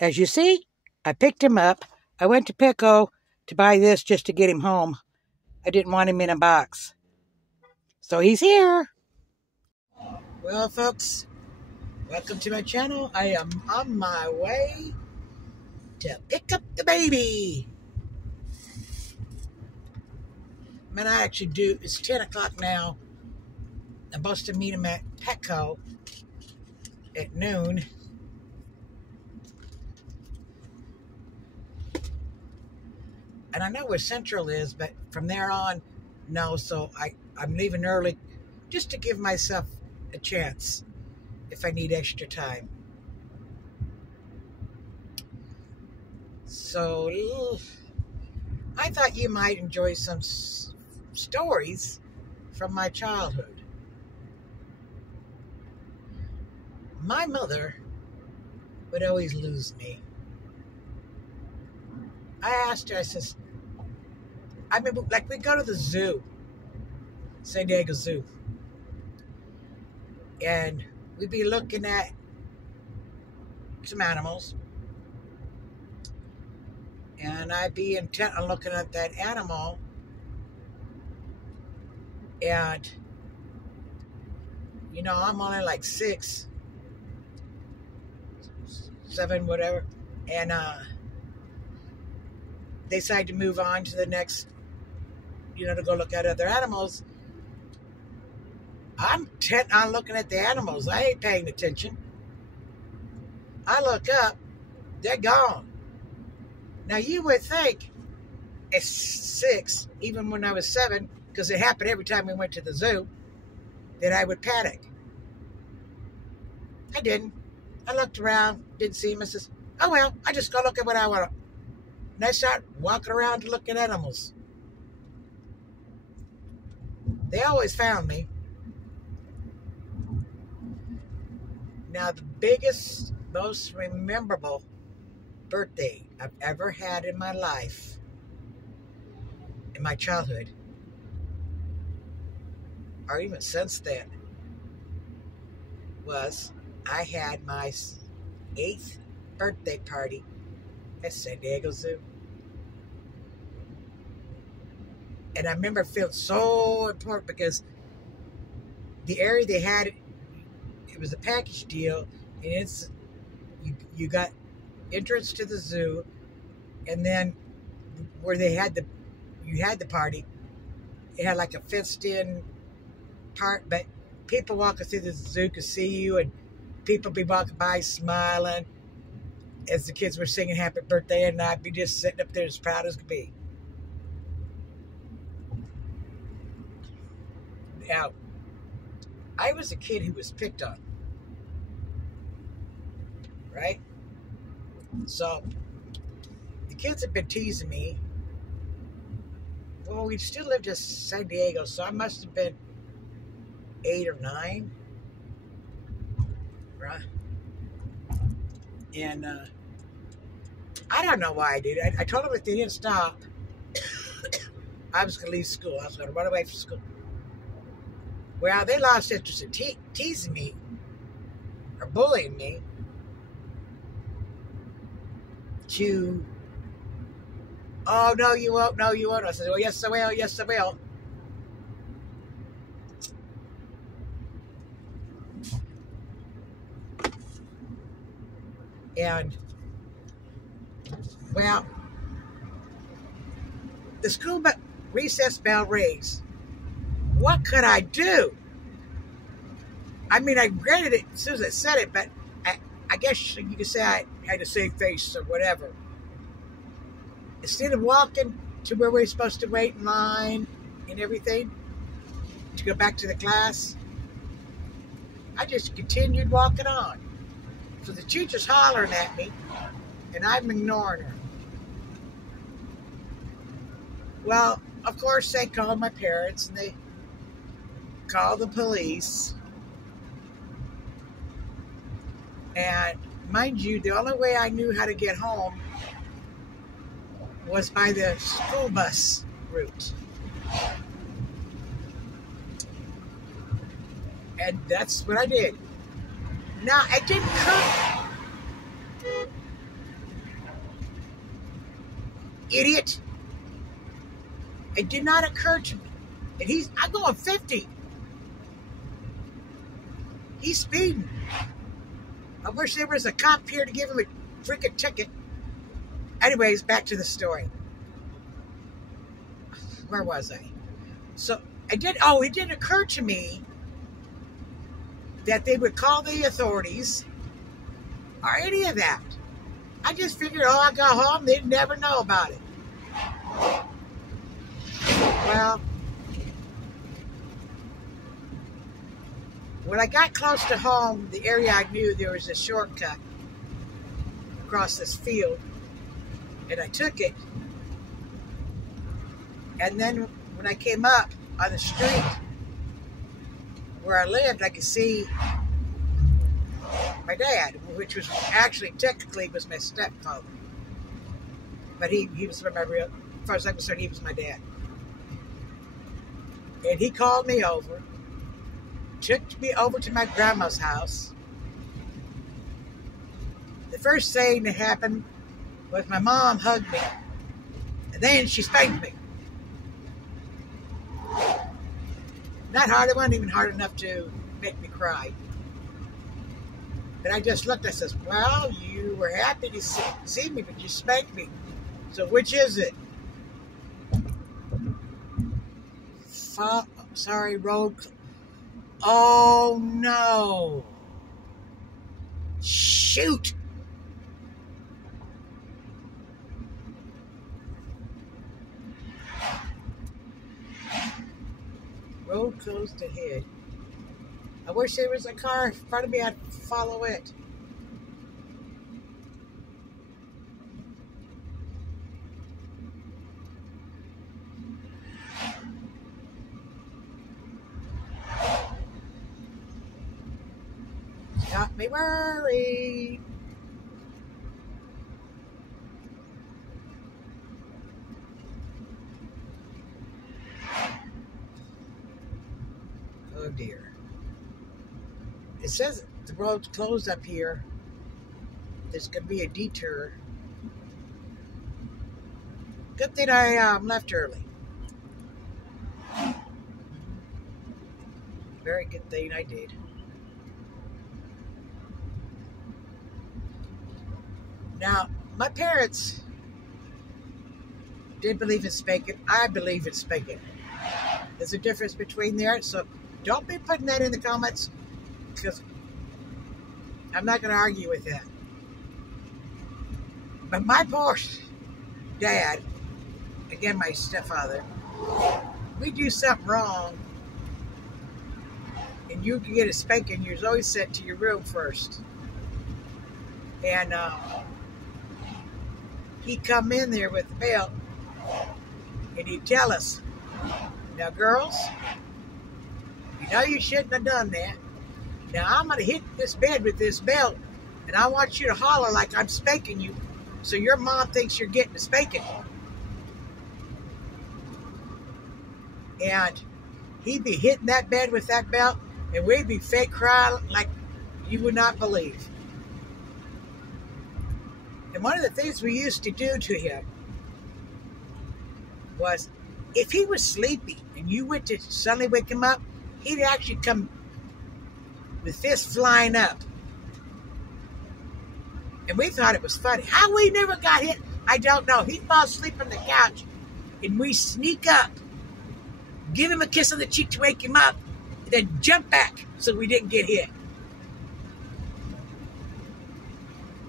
As you see, I picked him up. I went to Pico to buy this just to get him home. I didn't want him in a box. So he's here. Well, folks, welcome to my channel. I am on my way to pick up the baby. Man, I actually do. It's 10 o'clock now. I'm supposed to meet him at Petco at noon. And I know where Central is, but from there on, no. So I'm leaving early just to give myself a chance if I need extra time. So I thought you might enjoy some stories from my childhood. My mother would always lose me. I asked her, I says, like we go to the zoo, San Diego Zoo, and we'd be looking at some animals, and I'd be intent on looking at that animal, and, you know, I'm only like 6, 7, whatever, and they decide to move on to the next, you know, to go look at other animals. I'm intent on looking at the animals. I ain't paying attention. I look up, they're gone. Now you would think at 6, even when I was 7, because it happened every time we went to the zoo, that I would panic. I didn't. I looked around, didn't see him. I says, oh well, I just go look at what I want. And I start walking around to look at animals. They always found me. Now, the biggest, most memorable birthday I've ever had in my life, in my childhood, or even since then, was I had my 8th birthday party at San Diego Zoo. And I remember feeling so important because the area they had, it was a package deal, and it's you got entrance to the zoo, and then where they had you had the party, it had like a fenced in part, but people walking through the zoo could see you, and people be walking by smiling as the kids were singing happy birthday, and I'd be just sitting up there as proud as could be. Now, I was a kid who was picked on, right? So, the kids have been teasing me. Well, we still lived in San Diego, so I must have been 8 or 9, right? And I don't know why I did it. I told them if they didn't stop, I was going to leave school. I was going to run away from school. Well, they lost interest in teasing me or bullying me to, oh, no, you won't, no, you won't. I said, well, yes, I will, yes, I will. And, well, the school recess bell rings. What could I do? I mean, I regretted it as soon as I said it, but I guess you could say I had a safe face or whatever. Instead of walking to where we were supposed to wait in line and everything to go back to the class, I just continued walking on. So the teacher's hollering at me, and I'm ignoring her. Well, of course, they called my parents, and they called the police. And mind you, the only way I knew how to get home was by the school bus route. And that's what I did. Now, I didn't come idiot. It did not occur to me. And I'm going 50. He's speeding. I wish there was a cop here to give him a freaking ticket. Anyways, back to the story. Where was I? So it didn't occur to me that they would call the authorities or any of that. I just figured, I got home, they'd never know about it. Well, when I got close to home, the area I knew, there was a shortcut across this field, and I took it. And then when I came up on the street where I lived, I could see my dad, which was actually technically was my stepfather. But he was my real, as far as I'm concerned, he was my dad. And he called me over, took me over to my grandma's house. The first thing that happened was my mom hugged me, and then she spanked me. Not hard, it wasn't even hard enough to make me cry. But I just looked, I says, well, you were happy to see me, but you spanked me. So which is it? Sorry, road. Oh, no. Shoot. Road closed ahead. I wish there was a car in front of me, I'd follow it. Got me worried. Oh dear. It says the road's closed up here. There's going to be a detour. Good thing I left early. Very good thing I did. Now, my parents did believe in spanking. I believe in spanking. There's a difference between there, so don't be putting that in the comments because I'm not going to argue with that. But my poor dad, again, my stepfather, we do something wrong and you can get a spanking, you're always sent to your room first. And he'd come in there with the belt and he'd tell us, now girls, you know you shouldn't have done that. Now I'm going to hit this bed with this belt and I want you to holler like I'm spanking you so your mom thinks you're getting a spanking. And he'd be hitting that bed with that belt and we'd be fake crying like you would not believe. And one of the things we used to do to him was if he was sleepy and you went to suddenly wake him up, he'd actually come with fists flying up. And we thought it was funny. How we never got hit, I don't know. He'd fall asleep on the couch and we sneak up, give him a kiss on the cheek to wake him up, and then jump back so we didn't get hit.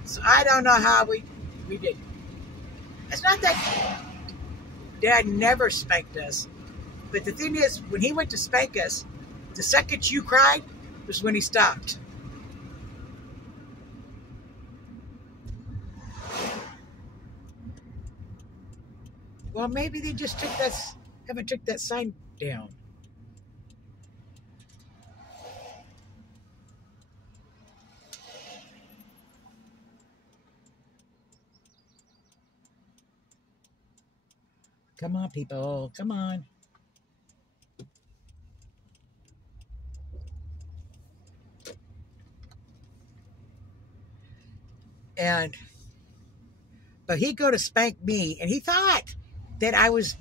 So I don't know how we did. It's not that Dad never spanked us, but the thing is, when he went to spank us, the second you cried was when he stopped. Well, maybe they just haven't took that sign down. Come on, people. Come on. And But he'd go to spank me, and he thought that I was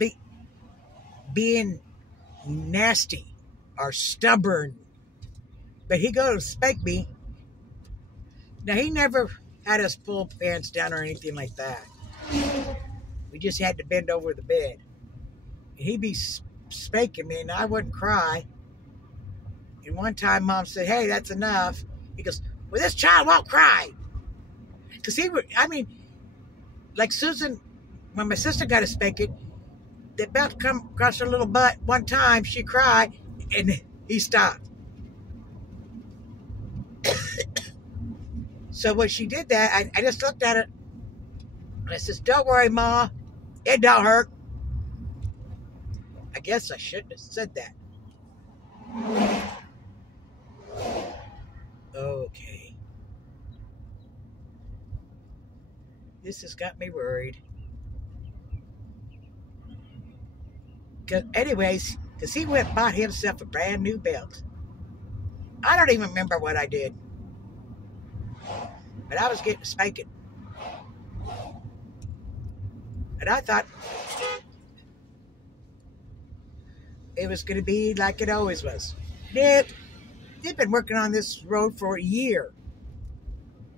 being nasty or stubborn. But he'd go to spank me. Now, he never had us pull pants down or anything like that. We just had to bend over the bed. And he'd be spanking me, and I wouldn't cry. And one time, Mom said, "Hey, that's enough." He goes, "Well, this child won't cry." Because he would, I mean, like Susan, when my sister got a spanking, the belt come across her little butt one time, she cried, and he stopped. So when she did that, I just looked at it, and I says, "Don't worry, Ma, it don't hurt." I guess I shouldn't have said that. Okay. This has got me worried. Anyways, because he went and bought himself a brand new belt. I don't even remember what I did. But I was getting spanking. And I thought it was going to be like it always was. They've been working on this road for a year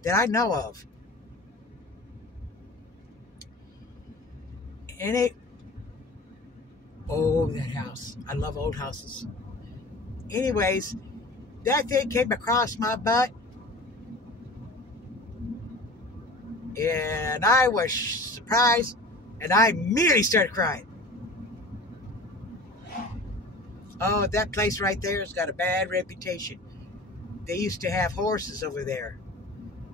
that I know of. And oh, that house. I love old houses. Anyways, that thing came across my butt. And I was surprised. And I immediately started crying. Oh, that place right there has got a bad reputation. They used to have horses over there.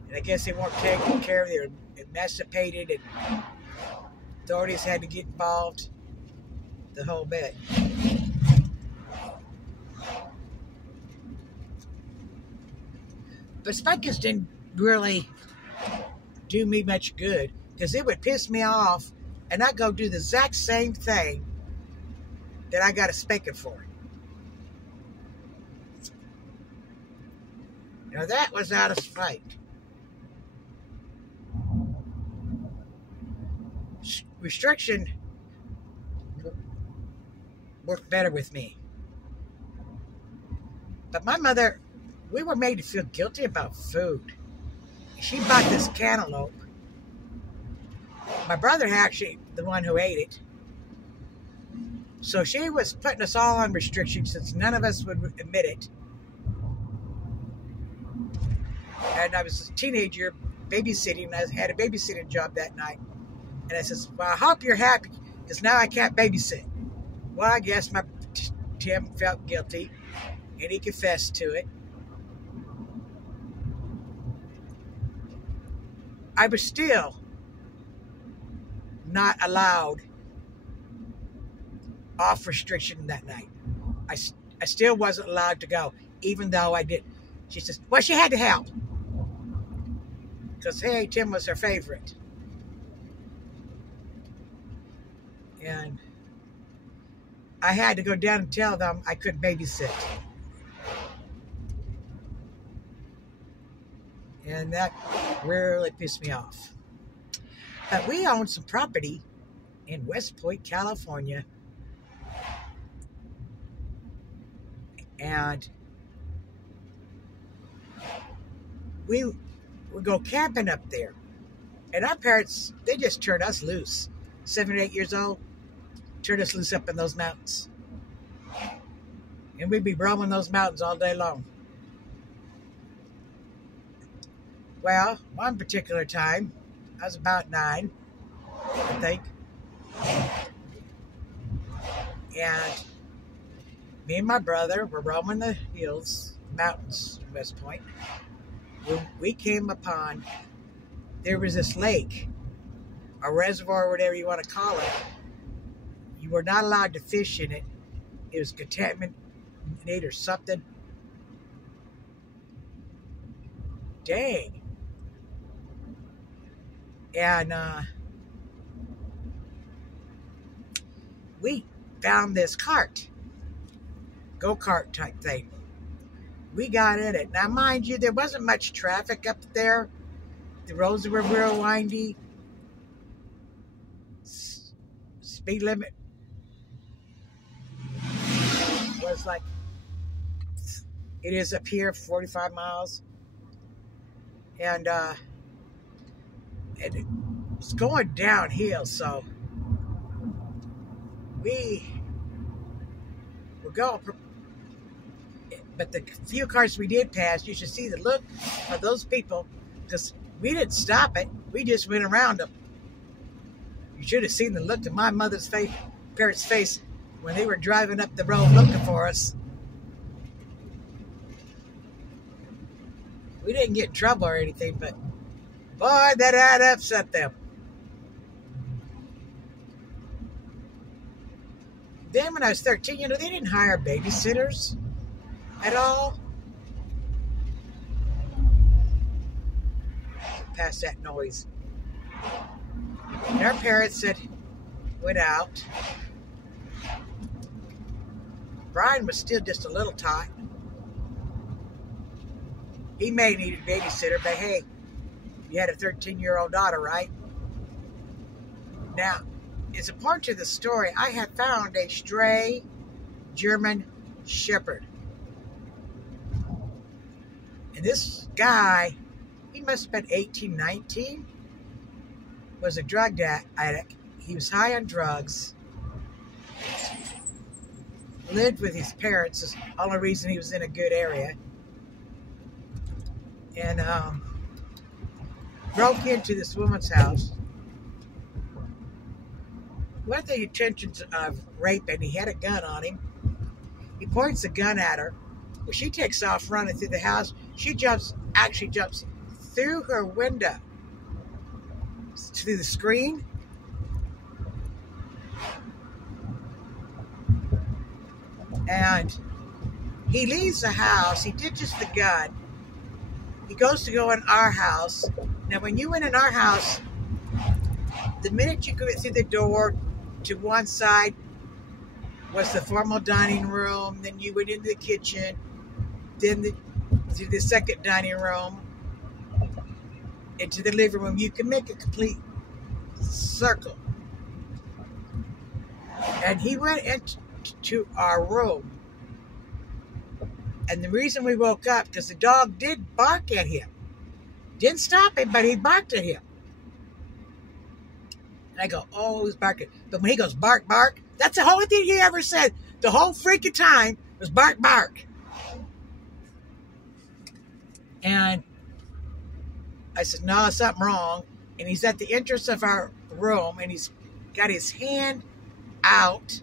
And I guess they weren't taken care of. They were emancipated, and authorities had to get involved. The whole bit. But spankings didn't really do me much good, because it would piss me off, and I'd go do the exact same thing that I got a spanking for. Now that was out of spite. Restriction worked better with me. But my mother, we were made to feel guilty about food. She bought this cantaloupe. My brother actually the one who ate it. So she was putting us all on restriction since none of us would admit it. And I was a teenager babysitting. I had a babysitting job that night. And I says, "Well, I hope you're happy, because now I can't babysit." Well, I guess Tim felt guilty, and he confessed to it. I was still not allowed off restriction that night. I still wasn't allowed to go, even though I did. She says, well, she had to help. Because, hey, Tim was her favorite. And I had to go down and tell them I couldn't babysit. And that really pissed me off. But we own some property in West Point, California. And we would go camping up there. And our parents, they just turned us loose. 7 or 8 years old, turned us loose up in those mountains. And we'd be roaming those mountains all day long. Well, one particular time, I was about 9, I think. And me and my brother were roaming the hills, mountains in West Point. When we came upon, there was this lake, a reservoir, whatever you want to call it. You were not allowed to fish in it. It was contaminated or something. Dang. And we found this cart, go-kart type thing. We got in it. Now, mind you, there wasn't much traffic up there. The roads were real windy. speed limit was like it is up here, 45 miles. And it's going downhill, so we were going. But the few cars we did pass, you should see the look of those people, because we didn't stop it. We just went around them. You should have seen the look of my mother's face, parents' face, when they were driving up the road looking for us. We didn't get in trouble or anything, but boy, that had upset them. Then when I was 13, they didn't hire babysitters at all. Past that noise. And our parents went out. Brian was still just a little tot. He may need a babysitter, but hey, you had a 13-year-old daughter, right? Now, it's a part to the story. I had found a stray German Shepherd. And this guy, he must have been 18, 19, was a drug addict. He was high on drugs. Lived with his parents. Is the only reason he was in a good area. And broke into this woman's house with the intentions of raping. He had a gun on him. He points the gun at her. Well, she takes off running through the house. She actually jumps through her window, through the screen. And he leaves the house. He ditches the gun. He goes to go in our house. Now, when you went in our house, the minute you go through the door, to one side was the formal dining room. Then you went into the kitchen. Then to the second dining room. Into the living room. You can make a complete circle. And he went into our room. And the reason we woke up, because the dog did bark at him. Didn't stop him, but he barked at him. And I go, oh, he's barking. But when he goes, bark, bark, that's the whole thing he ever said. The whole freaking time was bark, bark. And I said, no, something wrong. And he's at the entrance of our room, and he's got his hand out.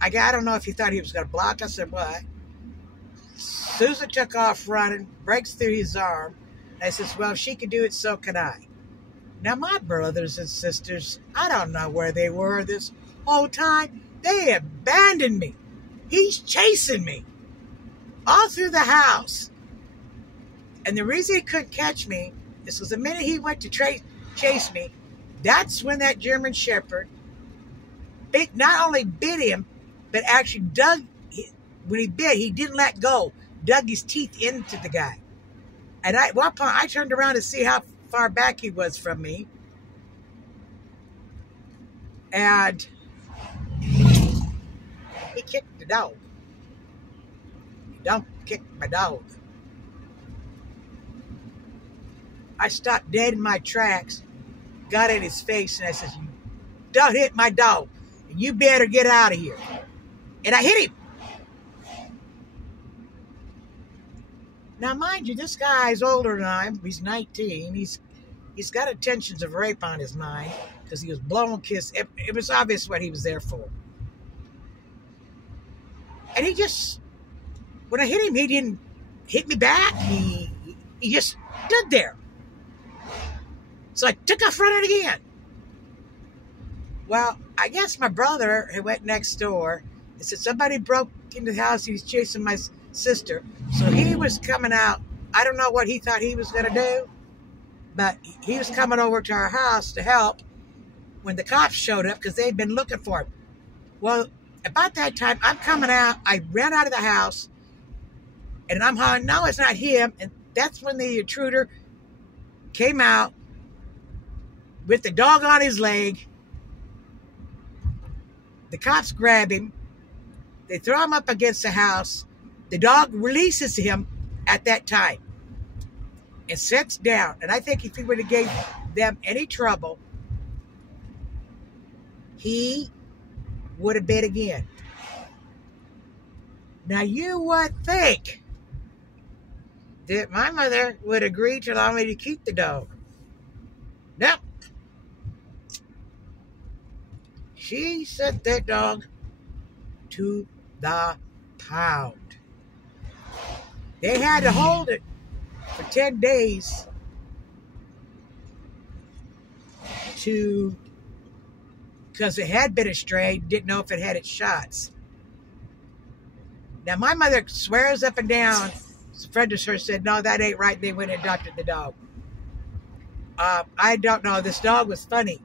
I don't know if he thought he was going to block us or what. Susan took off running, breaks through his arm. And I says, well, if she could do it, so can I. Now, my brothers and sisters, I don't know where they were this whole time. They abandoned me. He's chasing me all through the house. And the reason he couldn't catch me is because the minute he went to chase me, that's when that German Shepherd not only bit him, but actually when he bit, he didn't let go, dug his teeth into the guy. And at one point, I turned around to see how far back he was from me. And he kicked the dog. Don't kick my dog. I stopped dead in my tracks, got in his face, and I said, don't hit my dog. And you better get out of here. And I hit him. Now, mind you, this guy's older than I am. He's 19. He's got intentions of rape on his mind because he was blowing kisses. It was obvious what he was there for. And he just, when I hit him, he didn't hit me back. He just stood there. So I took off running again. Well, I guess my brother who went next door, he said somebody broke into the house. He was chasing my sister. So he was coming out. I don't know what he thought he was going to do, but he was coming over to our house to help when the cops showed up because they'd been looking for him. Well, about that time, I'm coming out. I ran out of the house, and I'm hollering, no, it's not him. And that's when the intruder came out with the dog on his leg. The cops grab him. They throw him up against the house. The dog releases him at that time and sits down. And I think if he would have gave them any trouble, he would have bit again. Now you would think that my mother would agree to allow me to keep the dog. No. She sent that dog to the pound. They had to hold it for 10 days because it had been a stray, didn't know if it had its shots. Now, my mother swears up and down. A friend of hers said, no, that ain't right. They went and adopted the dog. I don't know. This dog was funny.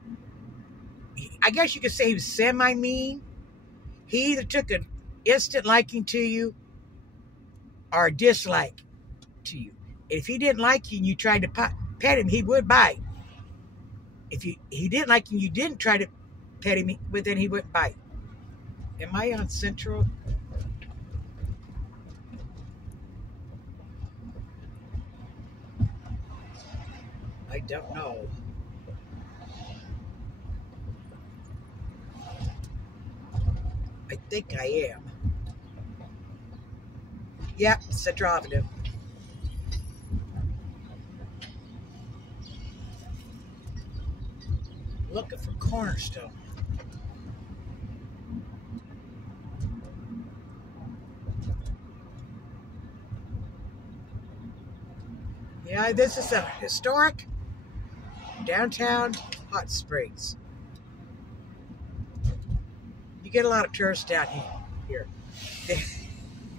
I guess you could say he was semi-mean. He either took an instant liking to you or a dislike to you. If he didn't like you and you tried to pet him, he would bite. If he didn't like you and you didn't try to pet him, but then he wouldn't bite. Am I on Central? I don't know. I think I am. Yep, Central Avenue. Looking for Cornerstone. Yeah, this is a historic downtown hot springs. You get a lot of tourists down here.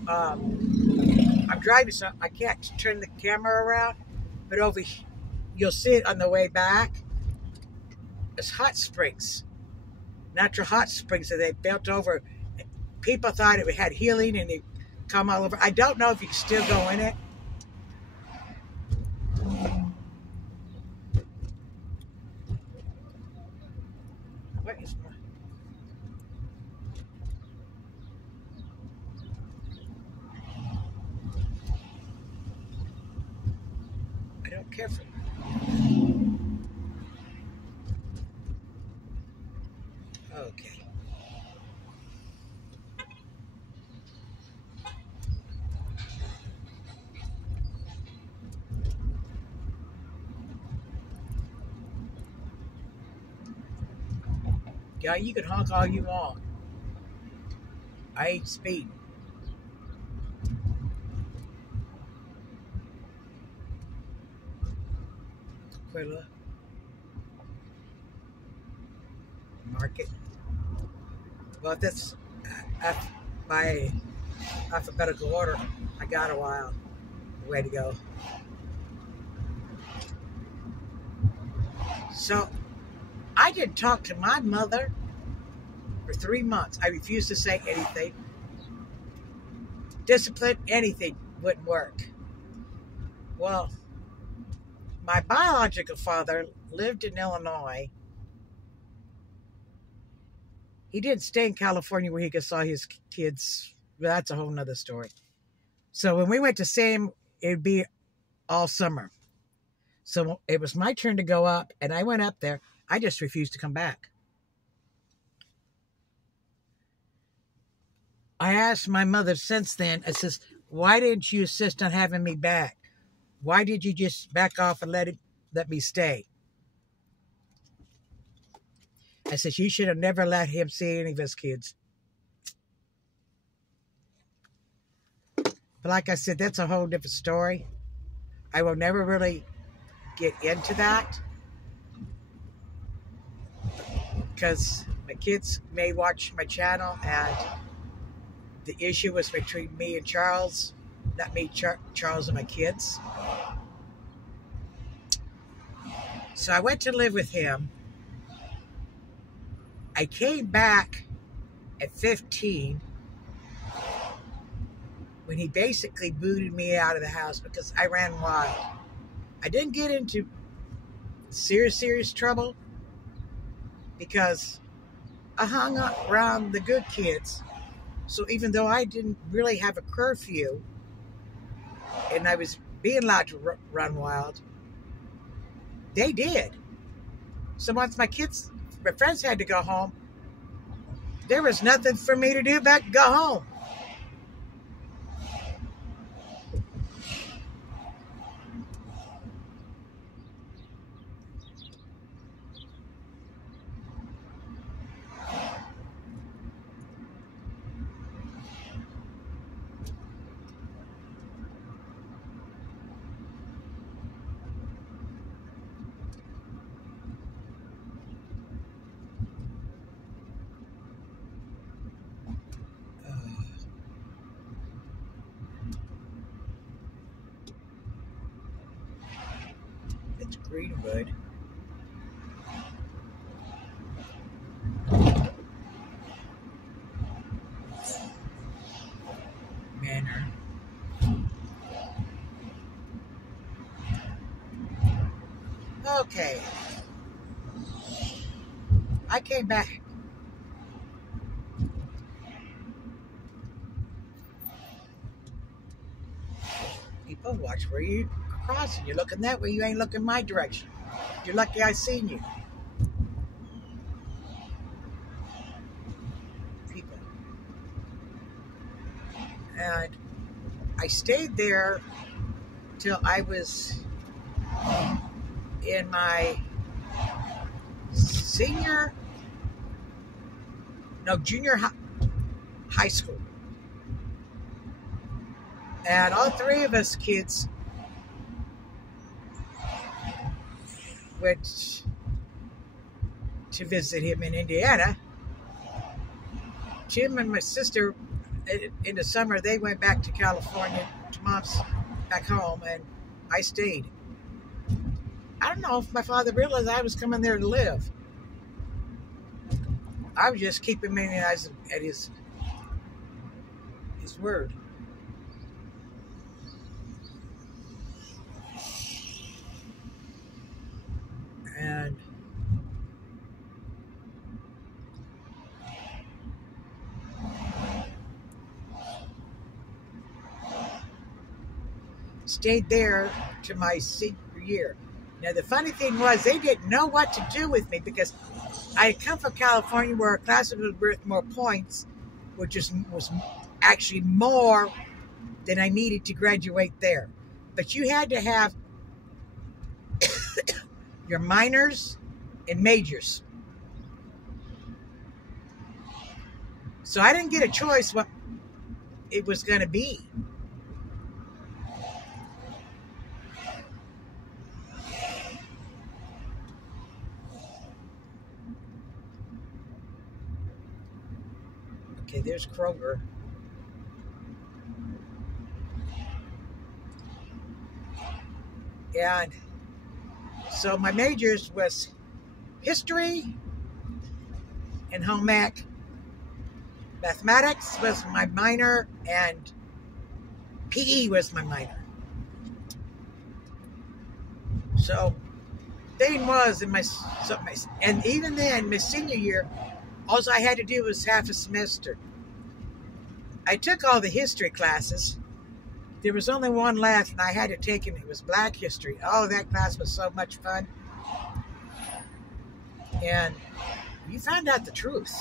I'm driving, so I can't turn the camera around, but over here, you'll see it on the way back. It's hot springs, natural hot springs that they built over. People thought it had healing, and they come all over. I don't know if you can still go in it. What is more? I don't care for it. Okay. Yeah, you can honk all you want. I ain't speeding. Quilla. Market. Well, if that's by alphabetical order, I got a while. Way to go. So, I didn't talk to my mother for 3 months. I refused to say anything. Discipline, anything wouldn't work. Well, my biological father lived in Illinois. He didn't stay in California where he could saw his kids. But that's a whole nother story. So when we went to see him, it'd be all summer. So it was my turn to go up, and I went up there. I just refused to come back. I asked my mother since then, I says, why didn't you insist on having me back? Why did you just back off and let me stay? I said, you should have never let him see any of his kids. But like I said, that's a whole different story. I will never really get into that because my kids may watch my channel, and the issue was between me and Charles, not me, Charles and my kids. So I went to live with him. I came back at 15 when he basically booted me out of the house because I ran wild. I didn't get into serious trouble because I hung around the good kids. So even though I didn't really have a curfew and I was being allowed to run wild, they did. So once my friends had to go home, there was nothing for me to do but go home. It's Greenwood. Manor. Okay. I came back. People, watch where you crossing. You're looking that way. You ain't looking my direction. You're lucky I seen you. People. And I stayed there till I was in my junior high school. And all three of us kids went to visit him in Indiana. Jim and my sister, in the summer, they went back to California, to Mom's back home, and I stayed. I don't know if my father realized I was coming there to live. I was just keeping my eyes at his word. And stayed there to my senior year. Now, the funny thing was they didn't know what to do with me because I had come from California where a class was worth more points, which was actually more than I needed to graduate there. But you had to have your minors and majors. So I didn't get a choice what it was going to be. Okay, there's Kroger. And so my majors was history and home ec. Mathematics was my minor, and PE was my minor. So thing was and even then, my senior year, all I had to do was half a semester. I took all the history classes. There was only one left, and I had to take it. It was Black History. Oh, that class was so much fun. And you found out the truth.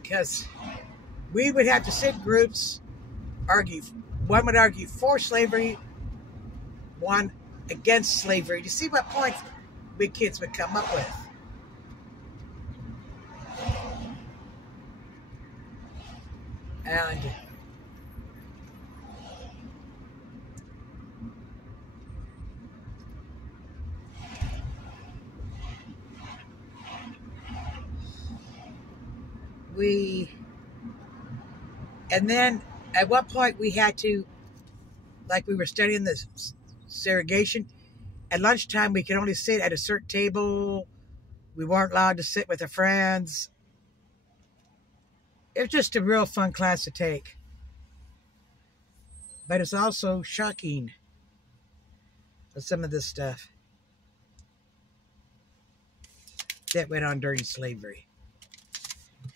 Because we would have to sit in groups, argue. One would argue for slavery, one against slavery, to see what points we kids would come up with. And then at one point we had to, like we were studying the segregation, at lunchtime we could only sit at a certain table. We weren't allowed to sit with our friends. It was just a real fun class to take. But it's also shocking of some of the stuff that went on during slavery.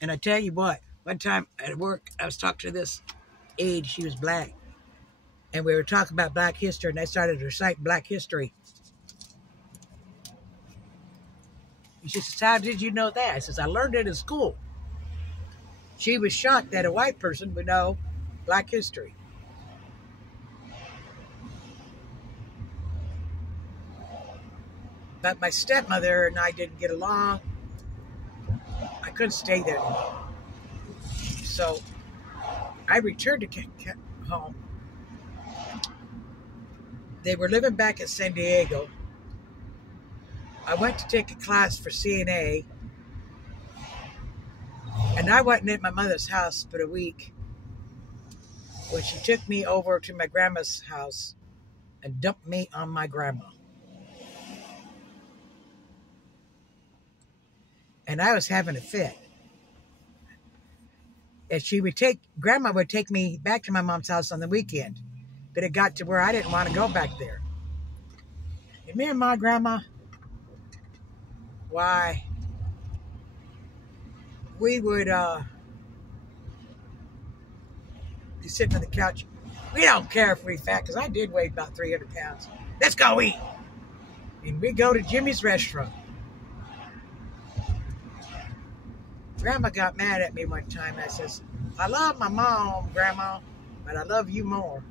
And I tell you what, one time at work, I was talking to this aide. She was black. And we were talking about black history, and I started to recite black history. And she says, how did you know that? I says, I learned it in school. She was shocked that a white person would know black history. But my stepmother and I didn't get along. I couldn't stay there anymore. So I returned to home. They were living back in San Diego. I went to take a class for CNA. And I wasn't at my mother's house for a week when she took me over to my grandma's house and dumped me on my grandma. And I was having a fit. And grandma would take me back to my mom's house on the weekend. But it got to where I didn't want to go back there. And me and my grandma, why, we would be sitting on the couch. We don't care if we're fat, because I did weigh about 300 pounds. Let's go eat. And we go to Jimmy's restaurant. Grandma got mad at me one time. I says, I love my mom, Grandma, but I love you more.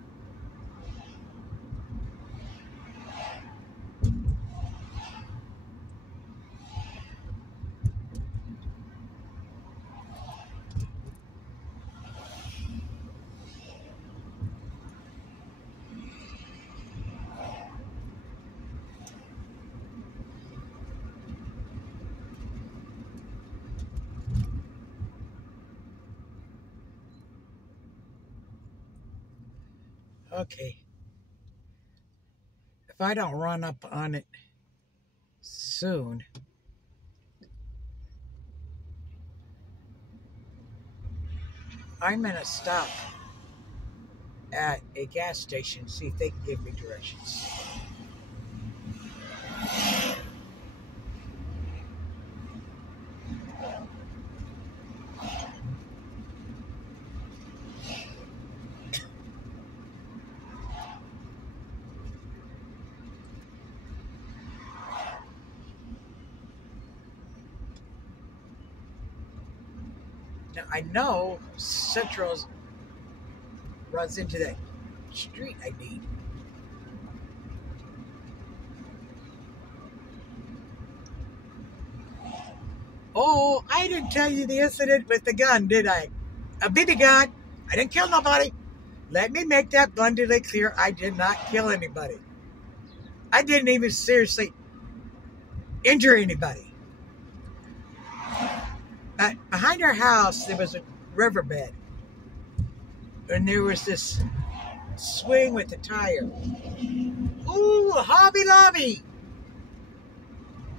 Okay. If I don't run up on it soon, I'm going to stop at a gas station, see if they can give me directions. Now, I know Central's runs into that street I need. Oh, I didn't tell you the incident with the gun, did I? A BB gun. I didn't kill nobody. Let me make that abundantly clear. I did not kill anybody. I didn't even seriously injure anybody. Behind our house, there was a riverbed. And there was this swing with the tire. Ooh, Hobby Lobby.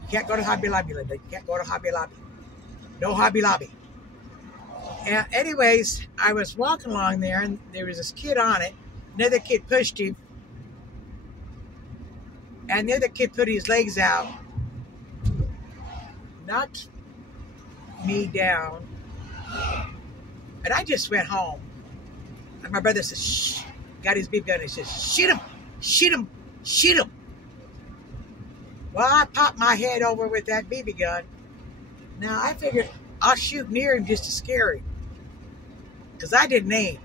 You can't go to Hobby Lobby, Linda. You can't go to Hobby Lobby. No Hobby Lobby. And anyways, I was walking along there, and there was this kid on it. Another kid pushed him. And the other kid put his legs out. Knocked me down. And I just went home. And my brother said, shh. Got his BB gun. He says, shoot him. Shoot him. Shoot him. Well, I popped my head over with that BB gun. Now, I figured I'll shoot near him just to scare him. Because I didn't aim.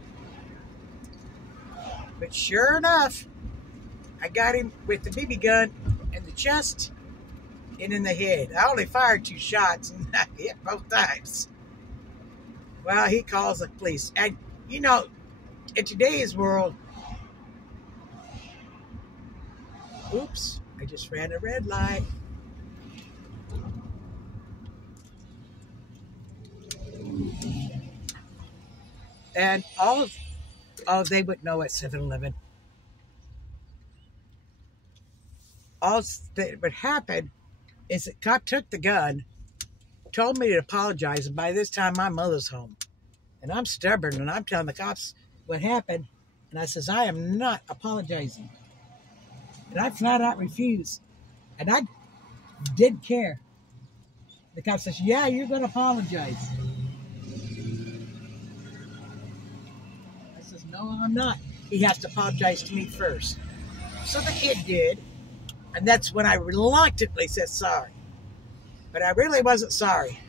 But sure enough, I got him with the BB gun in the chest and in the head. I only fired 2 shots, and I hit both times. Well, he calls the police. And, you know, in today's world, oops, I just ran a red light. And they would know at 7-Eleven. All that would happen is that cop took the gun, told me to apologize, and by this time my mother's home. And I'm stubborn, and I'm telling the cops what happened, And I says, I am not apologizing. And I flat out refused. And I did care. The cop says, yeah, you're going to apologize. I says, no, I'm not. He has to apologize to me first. So the kid did. And that's when I reluctantly said sorry. But I really wasn't sorry.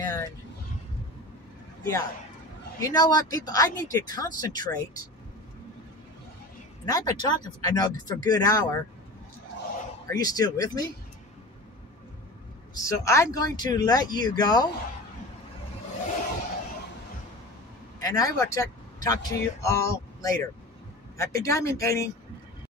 And yeah, you know what, people? I need to concentrate. And I've been talking, I know, for a good hour. Are you still with me? So I'm going to let you go. And I will talk to you all later. Happy diamond painting.